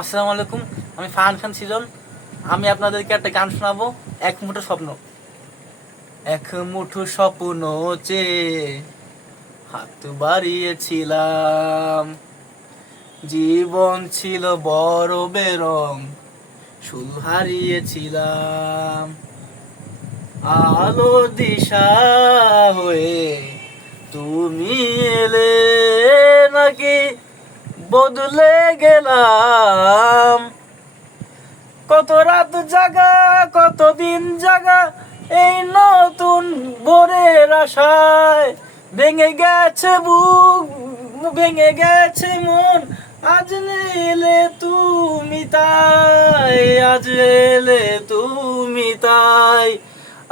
আসসালামু আলাইকুম, আমি ফাহান খান সিজন। আমি আপনাদেরকে একটা গান শোনাবো, এক মুঠো স্বপ্ন। এক মুঠো স্বপ্ন চেয়ে হাত বাড়িয়েছিলাম। জীবন ছিল বড় বেরং শুধু হারিয়েছিলাম। আলো দিশা হয়ে তুমি এলে। বদলে গেলাম। কত রাত জাগা, কত দিন জাগা, এই নতুন ভোরের আশায়। ভেঙে গেছে বুক, ভেঙে গেছে মন, আজ এলে তুমি তাই, আজ এলে তুমি তাই,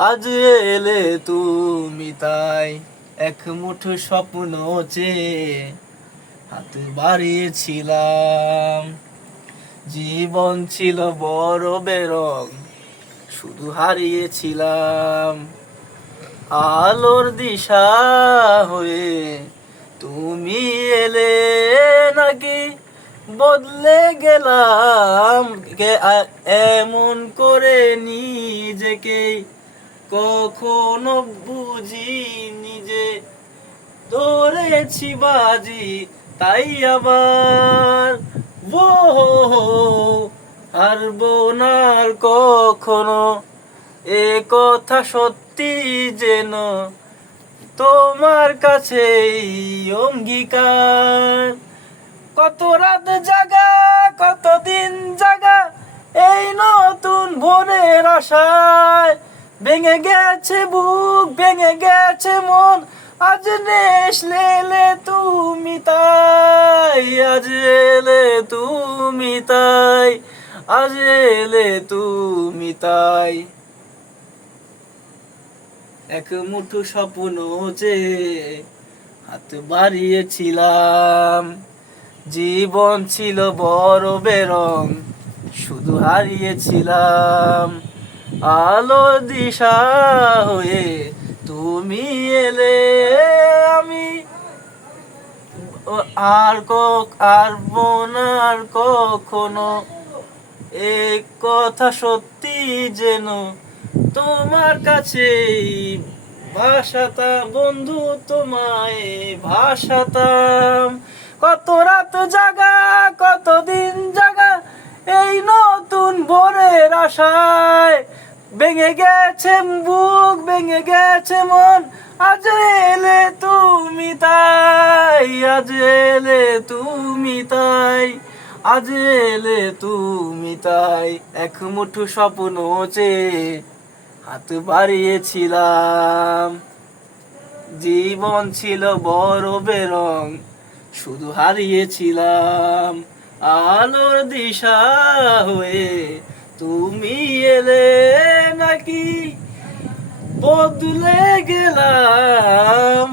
আজ এলে তুমি তাই। এক মুঠো স্বপ্ন চেয়ে হাত বাড়িয়েছিলাম। জীবন ছিল বড় বেরং, শুধু হারিয়েছিলাম। আলোর দিশা হয়ে তুমি এলে নাকি বদলে গেলাম। এমন করে নিজেকে কখনো বুঝি নিজে ধরেছি বাজি তাই আবার ও আর বোনার কখনো। এ কথা সত্যি যেন তোমার কাছে অঙ্গীকার। কত রাত জাগা, কত দিন জাগা, এই নতুন ভোরের আশায়। ভেঙে গেছে বুক, ভেঙে গেছে মন আজ নেসলে তুমি তাই, আজ এলে তুমি তাই, আজ এলে তুমি তাই। এক মুঠো স্বপ্ন যে হাত বাড়িয়েছিলাম, জীবন ছিল বড় বেরং, শুধু হারিয়েছিলাম। আলো দিশা হয়ে তুমি এলে আমি আর কক আর বোনার কখনো এক কথা সত্যি যেন তোমার কাছে ভাষাতা বন্ধু তোমায় ভাষাতাম। কত রাত জাগা, কত দিন জাগা এই নতুন ভোরের আশায়। ভেঙে গেছে বুক, ভেঙে গেছে মন। আজ এলে তুমি তাই, আজ এলে তুমি তাই, আজ এলে তুমি তাই। এক মুঠো স্বপ্ন চেয়ে হাত বাড়িয়েছিলাম। জীবন ছিল বড় বেরং, শুধু হারিয়েছিলাম। আলোর দিশা হয়ে তুমি এলে নাকি বদলে গেলাম।